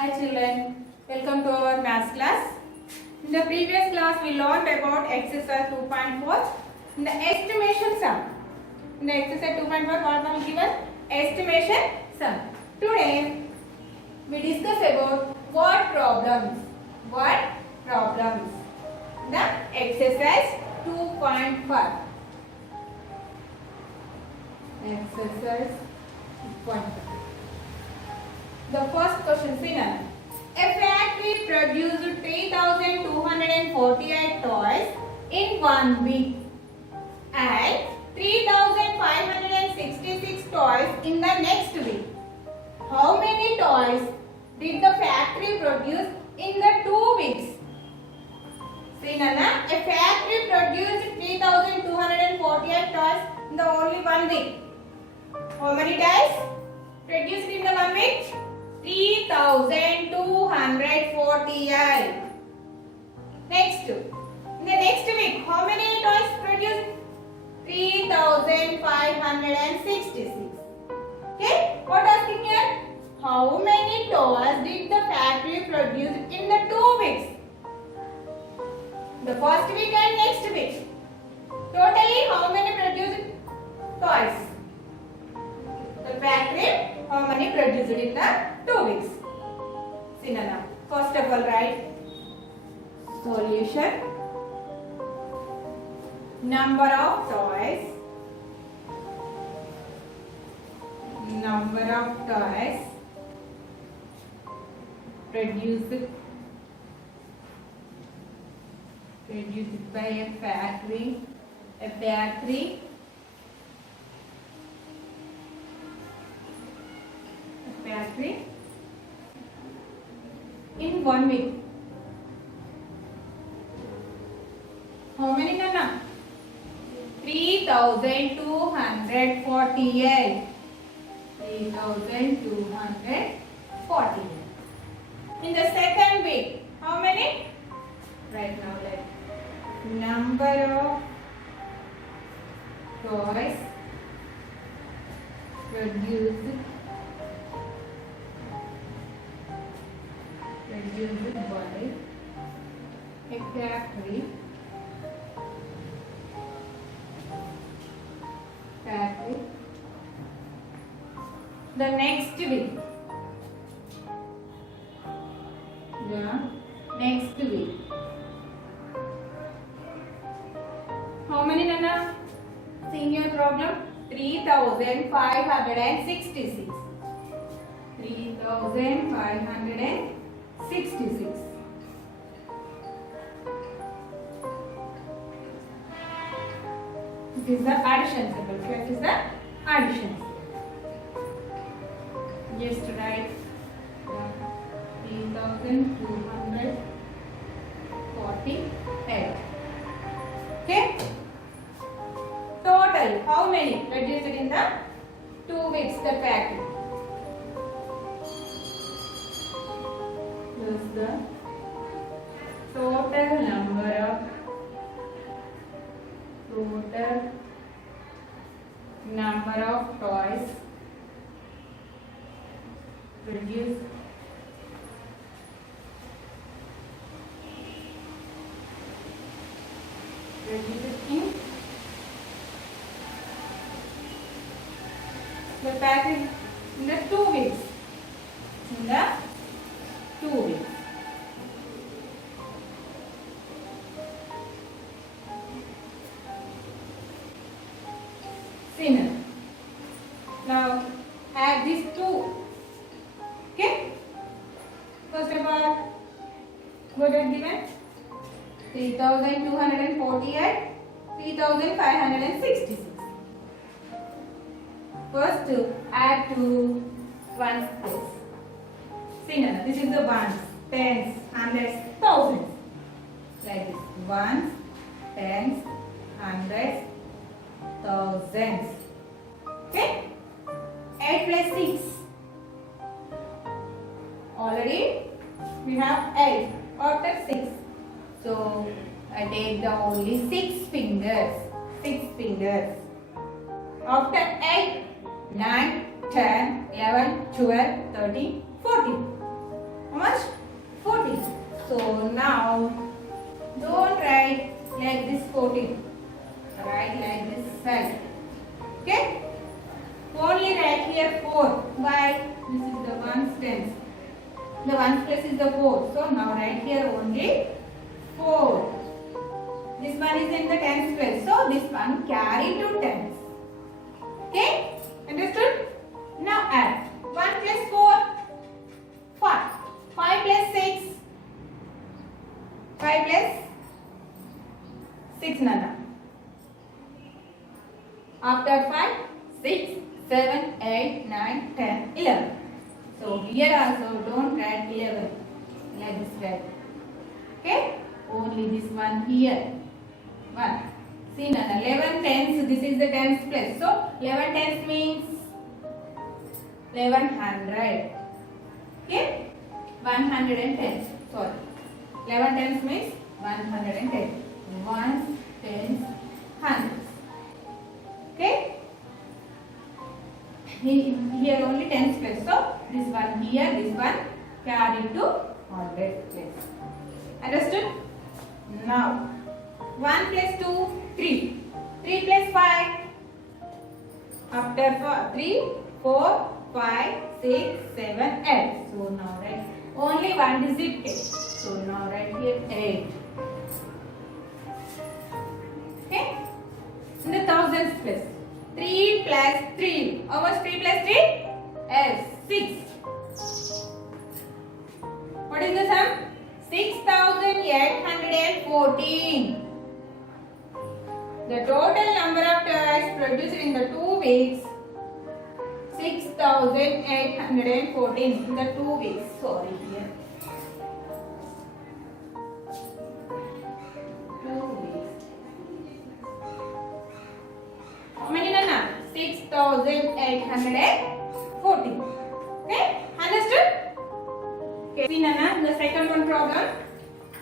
Hi children, welcome to our maths class. In the previous class we learned about exercise 2.4 in the estimation sum. In the exercise 2.4 what was given? Estimation sum. Today we discuss about word problems. Word problems. The exercise 2.4. Exercise 2.4. The first question, see now. A factory produced 3,248 toys in 1 week and 3,566 toys in the next week. How many toys did the factory produce in the 2 weeks? See Nana, a factory produced 3,248 toys in the only 1 week. How many toys produced in the 1 week? 3,248. Next, in the next week, how many toys produced? 3,566. Okay, what asking here? How many toys did the factory produce in the 2 weeks? The first week and next week. Totally, how many produced toys? The factory, how many produced in the 2 weeks? See Nana. First of all, write solution. Number of toys. Number of toys produced by a factory. A factory in 1 week. How many Nana? 3,248. 3,248. In the second week, how many? Right now, let number of toys produced by a factory the next week. How many Nana? See in your problem, 3,566. 3,566. This is the addition symbol. What is the addition symbol? Just write 3,248. Okay? Total, how many produced in the 2 weeks the factory? This is the total number of toys produced in the factory in the 2 weeks. In the 2 weeks. See now add these two. Okay. First of all, what is given? 3,248, 3,566. First, add to ones place. See now, this is the ones, tens, hundreds, thousands. Like this. Ones, tens, hundreds, thousands. Okay? 8 plus 6. Already we have 8 after 6. So I take the only 6 fingers. 6 fingers. After 8, 9, 10, 11, 12, 13, 14. How 14. Write like this side. Okay? Only write here 4. Why? This is the ones tens. The ones place is the 4. So now write here only 4. This one is in the tens place. So this one carry to tens. Okay? Understood? Now add. 1 plus 4. 5. 5 plus 6. 5 plus 6 Nana. After 5, 6, 7, 8, 9, 10, 11. So here also don't write 11. Like this write. Okay? Only this one here. 1. See Nana, 11 tens. This is the tens place. So 11 tens means 1100. Okay? 110. Sorry. 11 tens means 110. 1 tens, hundreds. Okay? Here only tens place. So this one here, this one carry to 100 place. Understood? Now 1 plus 2, 3. 3 plus 5. After 3, 4, 5, 6, 7, 8. So now write only one digit 8. So now write here 8. Okay? In the thousands place. 3 plus 3. How much 3 plus 3? Yes, 6. What is the sum? 6,814. The total number of toys produced in the 2 weeks 6,814 in the 2 weeks. Sorry here. 2 weeks. How many Nana? 6,814. Okay? Understood? Okay. See Nana, the second one problem.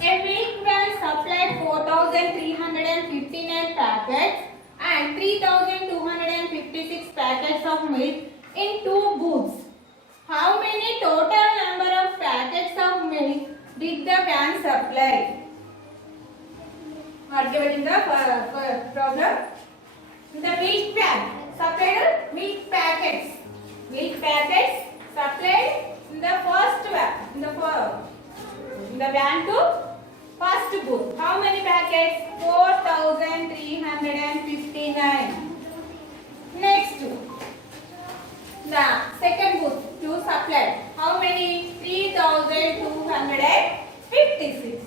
A milk van supplied 4,359 packets and 3,256 packets of milk in 2 booths. How many total number of packets of milk did the van supply? What given in the problem? The milk van supplied milk packets. Milk packets supplied in the first van. In the van to first booth. How many packets? 4,359. Next, the second booth to supply. How many? 3,256.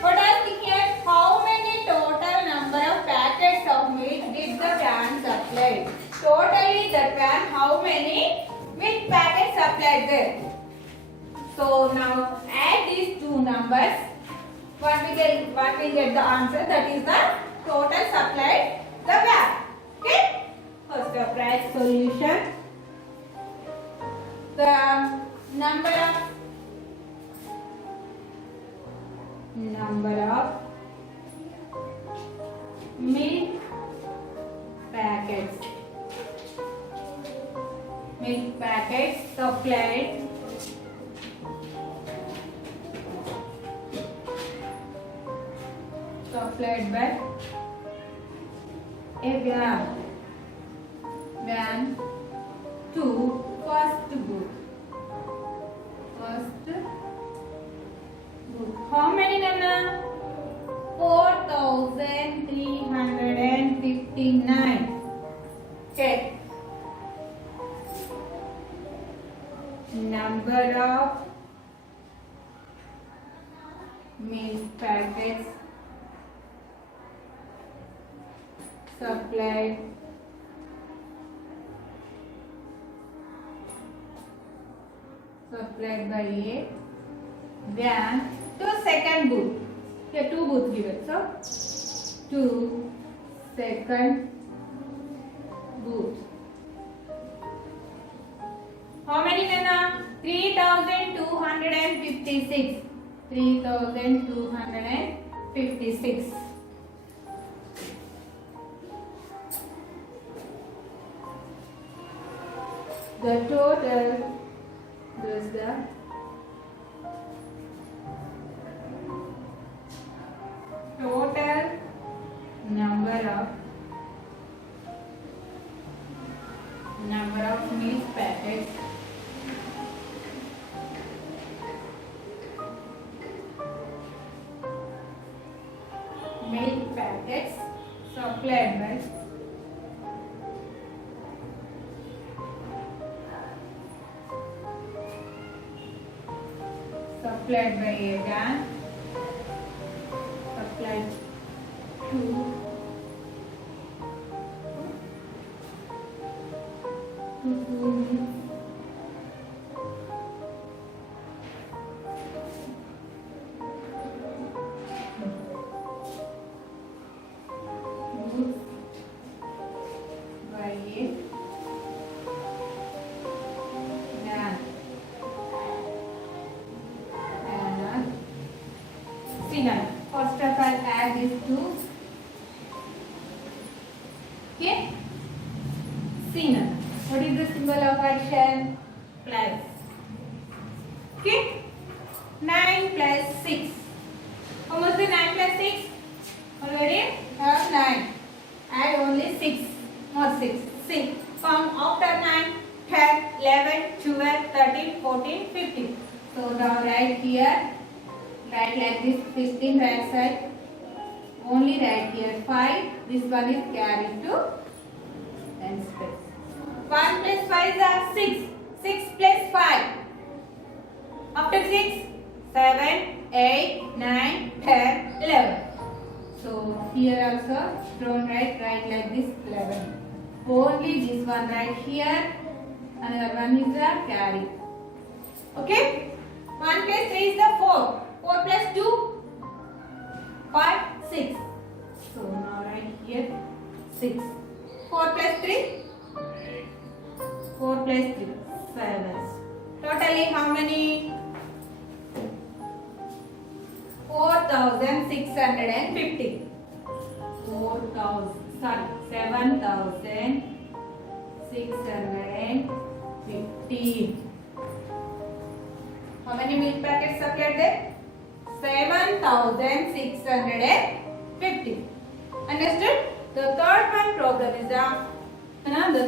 What are the here? How many total number of packets of milk did the van supply? Totally that van how many milk packets supplied there? So now add these two numbers. What we get the answer? That is the total supplied the van. Okay? First of write solution. The number of milk packets supplied by a van to first booth. How many Nana? 4,359. Okay. Number of milk packets supplied by a van to second booth. Here 2 booths given. So to second booth. How many Nana? 3,256. 3,256. The total is the total milk packets supplied by a bank supplied to First of all, add these two. Okay? Synonym. What is the symbol of addition? Plus. Okay? 9 plus 6. How much is 9 plus 6? Already have 9. Add only 6. Not 6. 6. From after 9, 10, 11, 12, 13, 14, 15. So now write here. Write like this, 15 right side. Only write here 5. This one is carried to 10 space. 1 plus 5 is 6. 6 plus 5. After 6, 7, 8, 9, 10, 11. So here also don't write like this 11. Only this one right here. Another one is the carry. Okay? 1 plus 3 is the 4. 4 plus 2, 5, 6. So now write here 6. 4 plus 3, 4 plus 3, 7. Totally how many? 4,650. 7,650. How many milk packets supplied there? 7,650. Understood? The third one problem is the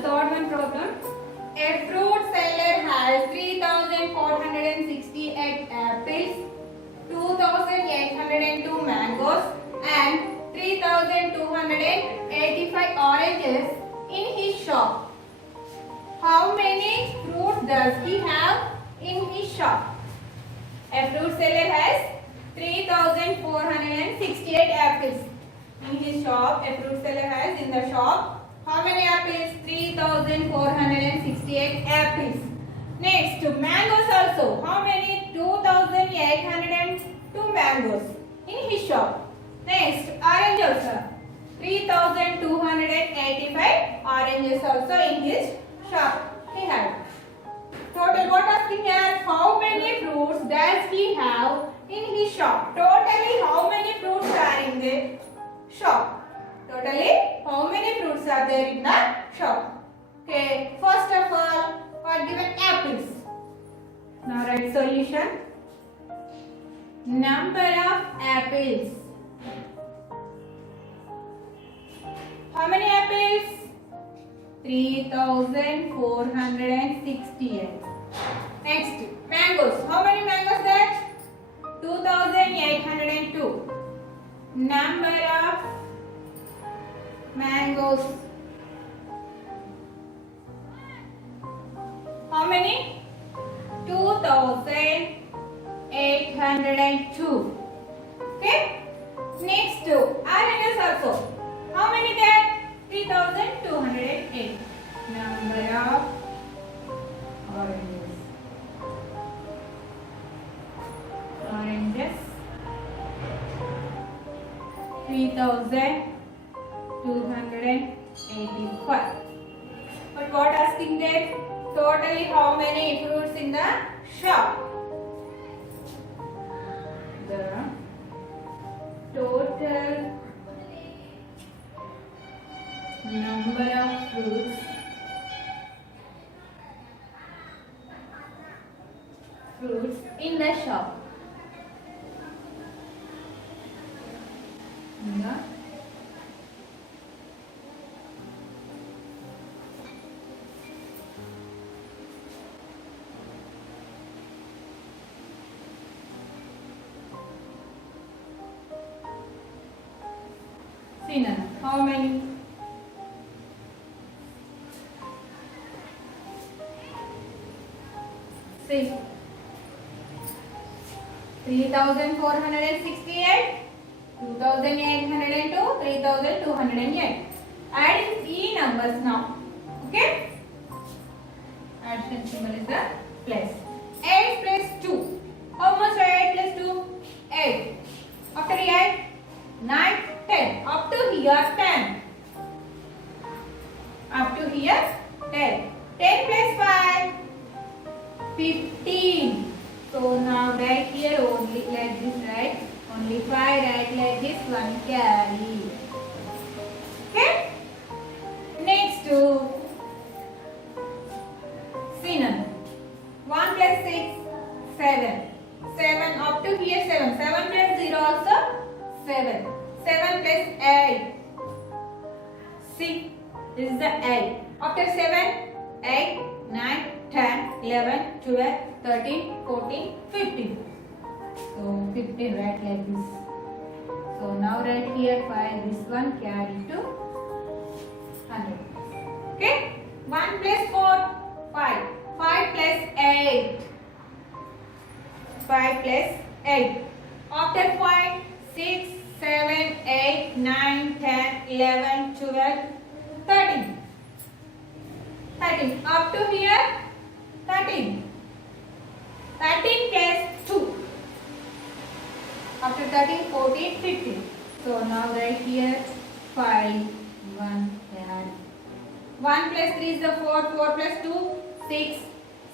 third one problem. A fruit seller has 3,468 apples, 2,802 mangoes, and 3,285 oranges in his shop. How many fruits does he have in his shop? A fruit seller has 3,468 apples in his shop. A fruit seller has in the shop how many apples? 3,468 apples. Next, mangoes also. How many? 2,802 mangoes in his shop. Next, oranges also. 3,285 oranges also in his shop. He had. Total, what asking here? How many fruits does he have in his shop? Totally, how many fruits are in the shop? Totally, how many fruits are there in the shop? Okay, first of all, what given? Apples. Now write solution. Number of apples. How many apples? 3,468. Next, mangoes. How many mangoes there? 2,802. Number of mangoes. How many? 2,802. Okay. Next, oranges also. How many there? 3,208. Number of oranges. Oranges. 3,285. But what asking there? Totally how many fruits in the shop? The total number of fruits in the shop. How many? See, 3,468, 2,802, 3,208. Add E numbers now. Okay? Addition symbol is the plus. 8 plus 2. How much 8 plus 2? 8. After 8, 9, 10. Up to here 10. Up to here 10. 10 plus 5. 15. So now write here only like this, right? Only 5 write like this, 1 carry. Okay? Next to Sinan. 1 plus 6, 7. 7 up to here 7. 7 plus 0 also 7. 7 plus 8. 6. This is the 8. After 7, 8, 9, 10, 11, 12, 13, 14, 15. So 15 write like this. So now write here 5. This one carry to 100. Okay? 1 plus 4, 5. 5 plus 8. 5 plus 8. After 5, 6, 7, 8, 9, 10, 11, 12, 13. 13. Up to here, 13. 13 plus 2. After 13, 14, 15. So now write here 5, 1 carry. 1 plus 3 is the 4. 4 plus 2, 6.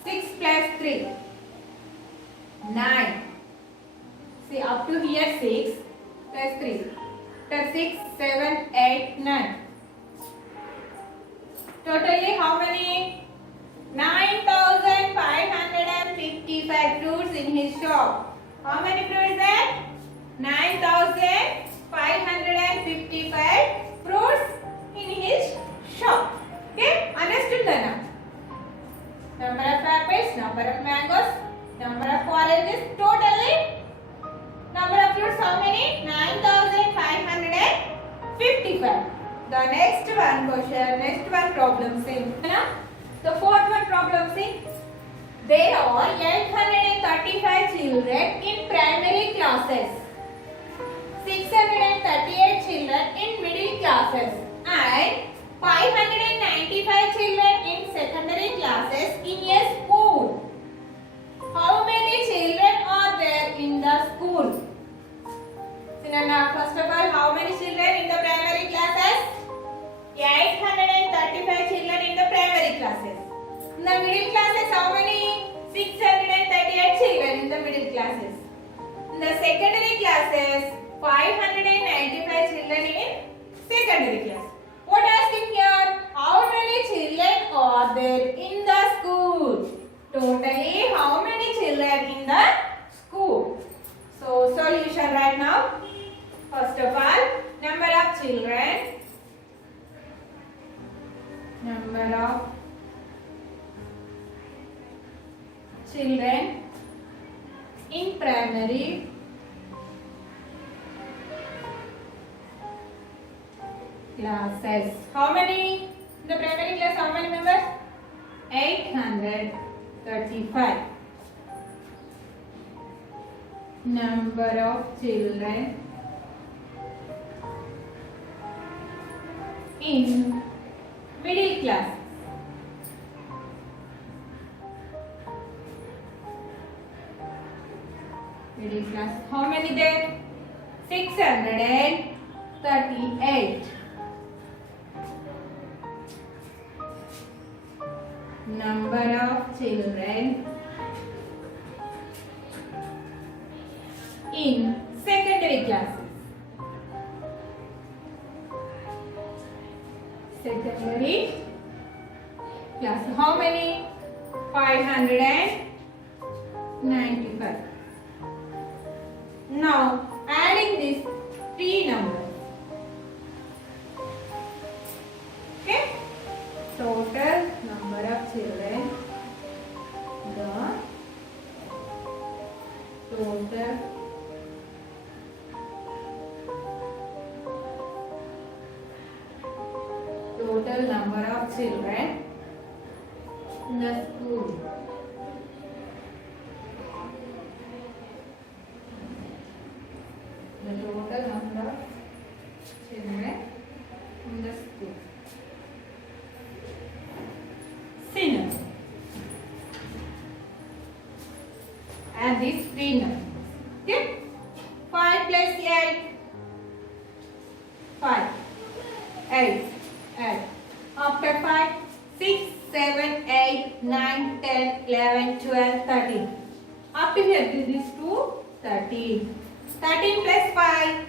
6 plus 3, 9. See, up to here 6 plus 3. Plus 6, 7, 8, 9. Totally how many? 9,555 fruits in his shop. How many fruits there? 9,555 fruits in his shop. Okay? Understood now? Number of apples, number of mangoes, number of oranges. Totally number of fruits how many? 9,555. The next one question, next one problem same. The fourth one problem see. There are 835 children in primary classes, 638 children in middle classes, and 595 children in secondary classes in a school. How many children are there in the school? Sinana, first of all, how many children in the primary classes? 835 children in the primary classes. In the middle classes, how many? 638 children in the middle classes. In the secondary classes, 595 children in secondary class. What asking here? How many children are there in the school? Totally, how many children in the school? So, solution right now. First of all, number of children. Number of children in primary classes. How many? In the primary class, how many members? 835. Number of children in middle class. Middle class. How many there? 638. Number of children in secondary classes. Secondary class. How many? 595. Now adding these three numbers. Okay? Total number of children. The total total number of children in the school. The total number of children in the school. Sinner. And this three numbers. Okay? 5 plus 8. 5. 8. 8. After 5, 6, 7, 8, 9, 10, 11, 12, 13. Up to here, this is 2, 13. 13 plus 5.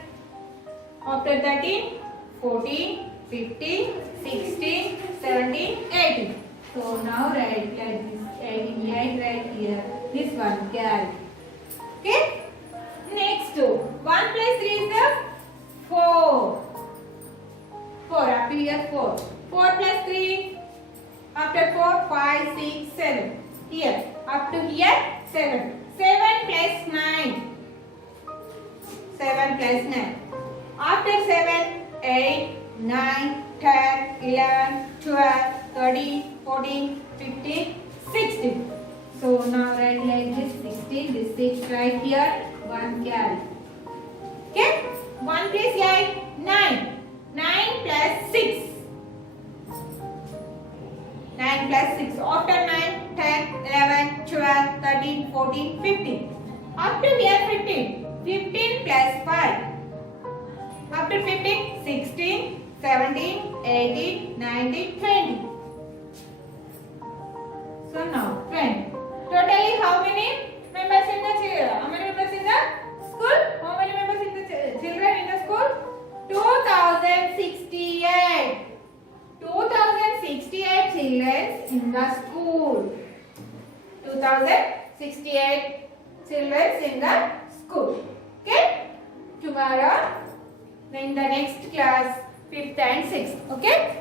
After 13, 14, 15, 16, 17, 18. So now write like this. 18, right here. This one carry. Okay? Next 1 plus 3 is the 4. 4 up to here 4. 4 plus 3. After 4, 5, 6, 7. Here up to here 7. 7 plus 9. 7 plus 9. After 7, 8, 9, 10, 11, 12, 13, 14, 15, 16. So now write like this 16. This 6 right here. 1 carry. Okay? 1 plus 8, 9. 9 plus 6. 9 plus 6. After 9, 10, 11, 12, 13, 14, 15. Up to here 15. 15 plus 5. After 15, 16, 17, 18, 19, 20. So now 20. Totally how many members in the children? How many members in the school? How many members in the children in the school? 2068. 2068 children in the school. 2068 children in the school. Okay? Tomorrow in the next class, 5th and 6th. Okay?